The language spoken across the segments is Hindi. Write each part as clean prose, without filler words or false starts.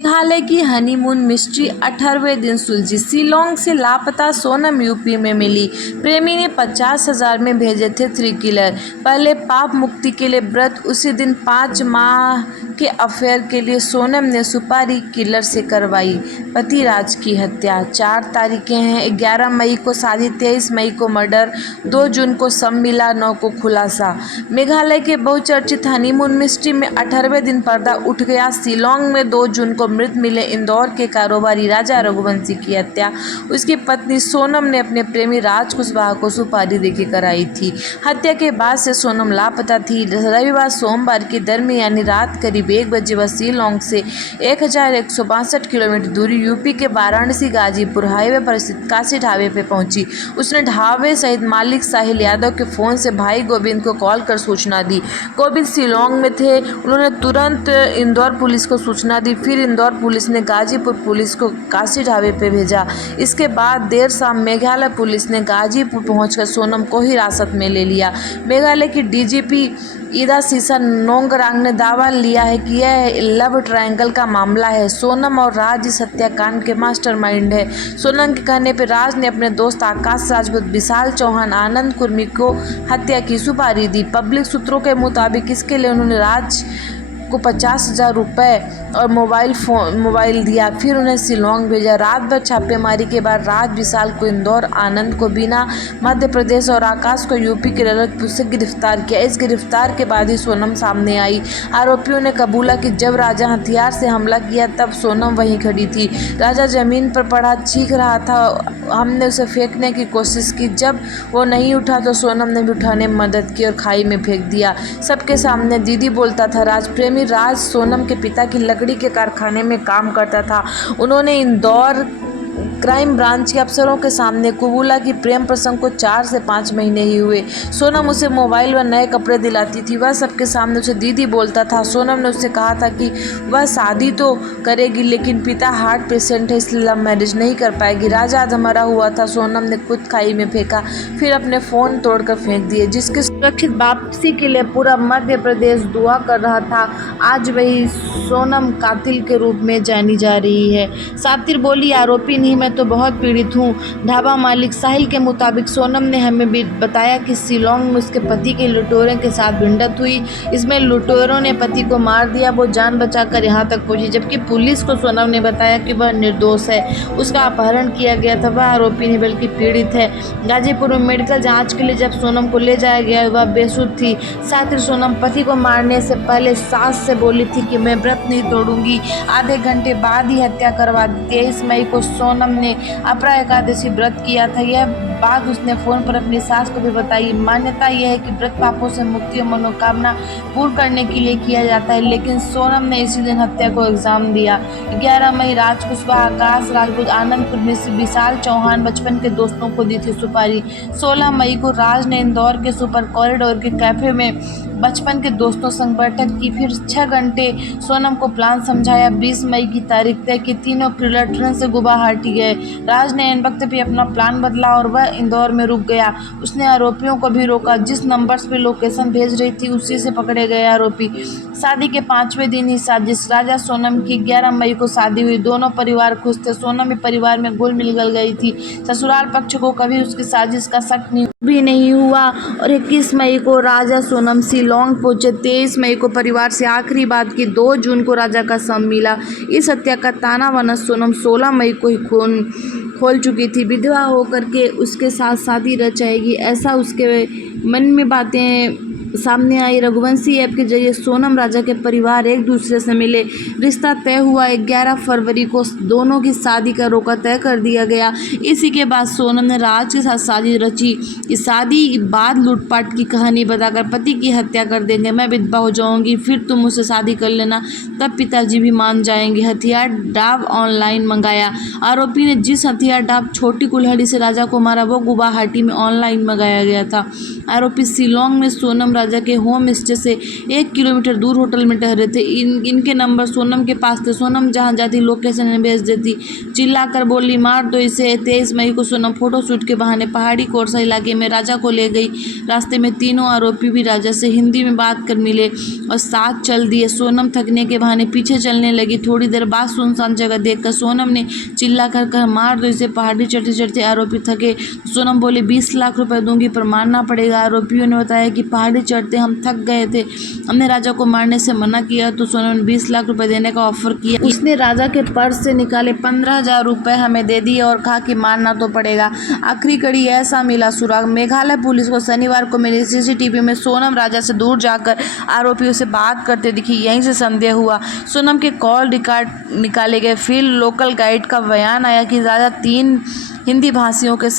मेघालय की हनीमून मिस्ट्री 18वें दिन सुलझी। शिलोंग से लापता सोनम यूपी में मिली। प्रेमी ने 50,000 में भेजे थे 3 किलर। पहले पाप मुक्ति के लिए व्रत, उसी दिन 5 माह के अफेयर के लिए सोनम ने सुपारी किलर से करवाई पति राज की हत्या। 4 तारीखें हैं। 11 मई को शादी, 23 मई को मर्डर, 2 जून को सब मिला, 9 को खुलासा। मेघालय के बहुचर्चित हनीमून मिस्ट्री में 18वें दिन पर्दा उठ गया। शिलोंग में 2 जून को मृत मिले इंदौर के कारोबारी राजा रघुवंशी की हत्या उसकी पत्नी सोनम ने अपने प्रेमी राज कुशवाहा को सुपारी देकर कराई थी। हत्या के बाद से सोनम लापता थी। रविवार सोमवार की दरमियानी रात करीब 1 बजे वह शिलोंग से 1162 किलोमीटर दूरी यूपी के वाराणसी गाजीपुर हाईवे पर स्थित काशी ढाबे पर पहुंची। उसने ढाबे सहित मालिक साहिल यादव के फोन से भाई गोविंद को कॉल कर सूचना दी। गोविंद शिलोंग में थे। उन्होंने तुरंत इंदौर पुलिस को सूचना दी। फिर इंदौर पुलिस ने गाजीपुर पुलिस को काशी ढाबे पे भेजा। इसके बाद देर शाम मेघालय पुलिस ने गाजीपुर पहुंचकर सोनम को हिरासत में ले लिया। मेघालय की डीजीपी ईदा सीसा नोंगरांग ने दावा लिया है कि यह लव ट्रायंगल का मामला है। सोनम और राज इस हत्याकांड के मास्टरमाइंड है। सोनम के कहने पर राज ने अपने दोस्त आकाश राजपूत, विशाल चौहान, आनंद कुर्मी को हत्या की सुपारी दी। पब्लिक सूत्रों के मुताबिक इसके लिए उन्होंने राज को 50,000 रुपये और मोबाइल दिया। फिर उन्हें शिलोंग भेजा। रात भर छापेमारी के बाद राज, विशाल को इंदौर, आनंद को बीना मध्य प्रदेश और आकाश को यूपी के ललितपुर से गिरफ्तार किया। इस गिरफ्तार के बाद ही सोनम सामने आई। आरोपियों ने कबूला कि जब राजा हथियार से हमला किया तब सोनम वहीं खड़ी थी। राजा जमीन पर पड़ा चीख रहा था। हमने उसे फेंकने की कोशिश की। जब वो नहीं उठा तो सोनम ने भी उठाने में मदद की और खाई में फेंक दिया। सबके सामने दीदी बोलता था। राज प्रेमी राज सोनम के पिता की लकड़ी के कारखाने में काम करता था। उन्होंने इंदौर क्राइम ब्रांच के अफसरों के सामने कबूला कि प्रेम प्रसंग को 4 से 5 महीने ही हुए। सोनम उसे मोबाइल व नए कपड़े दिलाती थी। वह सबके सामने उसे दीदी बोलता था। सोनम ने उससे कहा था कि वह शादी तो करेगी लेकिन पिता हार्ट पेशेंट है, इसलिए लव मैरिज नहीं कर पाएगी। राजा आधमरा हुआ था। सोनम ने खुद खाई में फेंका, फिर अपने फ़ोन तोड़कर फेंक दिए। जिसकी सुरक्षित वापसी के लिए पूरा मध्य प्रदेश दुआ कर रहा था। आज वही सोनम कातिल के रूप में जानी जा रही है। सातिर बोली, आरोपी नहीं, मैं तो बहुत पीड़ित हूँ। ढाबा मालिक साहिल के मुताबिक सोनम ने हमें भी बताया कि शिलोंग में उसके पति के लुटेरों के साथ भिड़ंत हुई। इसमें लुटेरों ने पति को मार दिया। वो जान बचाकर यहाँ तक पहुँची, जबकि पुलिस को सोनम ने बताया कि वह निर्दोष है, उसका अपहरण किया गया था, वह आरोपी नहीं बल्कि पीड़ित है। गाजीपुर में मेडिकल जाँच के लिए जब सोनम को ले जाया गया वह बेसुध थी। साथ ही सोनम पति को मारने से पहले सास से बोली थी कि मैं व्रत नहीं तोड़ूंगी। आधे घंटे बाद ही हत्या करवा दी। 23 मई को सोनम ने अपरा एकादशी व्रत किया था। यह बात उसने फोन पर अपनी सास को भी बताई। मान्यता यह है कि व्रत पापों से मुक्ति और मनोकामना पूर्ण करने के लिए किया जाता है, लेकिन सोनम ने इसी दिन हत्या को एग्जाम दिया। 11 मई राज कुशवाहा, आकाश राजपूत, आनंद कुर्मी, विशाल चौहान बचपन के दोस्तों को दी थी सुपारी। 16 मई को राज ने इंदौर के सुपर कॉरिडोर के कैफे में बचपन के दोस्तों संग बैठक की। फिर 6 घंटे सोनम को प्लान समझाया। 20 मई की तारीख तय की। तीनों क्रिलर ट्रेन से गुवाहाटी गए। राज ने इन वक्त भी अपना प्लान बदला और वह इंदौर में रुक गया। उसने आरोपियों को भी रोका। जिस नंबर्स पे लोकेशन भेज रही थी उसी से पकड़े गए आरोपी। शादी के 5वें दिन ही साजिश। राजा सोनम की 11 मई को शादी हुई। दोनों परिवार खुश थे। सोनम भी परिवार में घुल मिल गई थी। ससुराल पक्ष को कभी उसकी साजिश का शक भी नहीं हुआ। और 21 मई को राजा सोनम शिलोंग पहुंचे। 23 मई को परिवार से आखिरी बात की। 2 जून को राजा का शव मिला। इस हत्या का ताना बाना सोनम 16 मई को ही खोल चुकी थी। विधवा होकर के उसके साथ शादी रचाएगी, ऐसा उसके मन में बातें सामने आई। रघुवंशी ऐप के जरिए सोनम राजा के परिवार एक दूसरे से मिले। रिश्ता तय हुआ। 11 फरवरी को दोनों की शादी का रोका तय कर दिया गया। इसी के बाद सोनम ने राज के साथ शादी रची। इस शादी बाद लूटपाट की कहानी बताकर पति की हत्या कर देंगे। मैं विधवा हो जाऊंगी, फिर तुम मुझसे शादी कर लेना, तब पिताजी भी मान जाएंगे। हथियार डाब ऑनलाइन मंगाया। आरोपी ने जिस हथियार डाब छोटी कुल्हाड़ी से राजा को मारा वो गुवाहाटी में ऑनलाइन मंगाया गया था। आरोपी शिलोंग में सोनम राजा के होम स्टे से 1 किलोमीटर दूर होटल में ठहरे थे। इनके नंबर सोनम के पास थे। सोनम जहाँ जाती लोकेशन भेज देती, चिल्लाकर बोली मार दो इसे। 23 मई को सोनम फोटोशूट के बहाने पहाड़ी कोरसा इलाके में राजा को ले गई। रास्ते में तीनों आरोपी भी राजा से हिंदी में बात कर मिले और साथ चल दिए। सोनम थकने के बहाने पीछे चलने लगी। थोड़ी देर बाद सुनसान जगह देखकर सोनम ने चिल्लाकर कहा मार दो इसे। पहाड़ी चढ़ते चढ़ते आरोपी थके। सोनम बोले 20 लाख रुपए दूंगी पर मारना पड़ेगा। आरोपियों ने बताया कि पहाड़ी चढ़ते हम थक गए थे, हमने राजा को मारने से मना किया तो सोनम ने 20 लाख रुपए देने का ऑफर किया। उसने राजा के पर्स से निकाले 15,000 रुपए हमें दे दिए और कहा कि मारना तो पड़ेगा। आखिरी कड़ी ऐसा मिला सुराग। मेघालय पुलिस को शनिवार को मिली सीसीटीवी में सोनम राजा से दूर जाकर आरोपियों से बात करते दिखी। यहीं से संदेह हुआ। सोनम के कॉल रिकॉर्ड निकाले गए। फिर लोकल गाइड का बयान आया कि राजा 3 हिंदी भाषियों के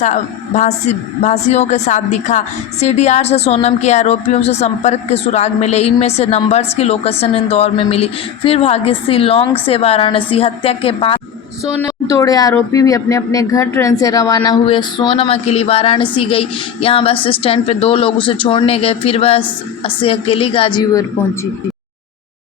साथ दिखा। सीडीआर से सोनम के आरोपियों से संपर्क के सुराग मिले। इनमें से नंबर्स की लोकेशन इंदौर में मिली, फिर भागी शिलांग से वाराणसी। हत्या के बाद सोनम तोड़े आरोपी भी अपने अपने घर ट्रेन से रवाना हुए। सोनम अकेली वाराणसी गई। यहाँ बस स्टैंड पे 2 लोग उसे छोड़ने गए, फिर बस से अकेली गाजीपुर पहुंची।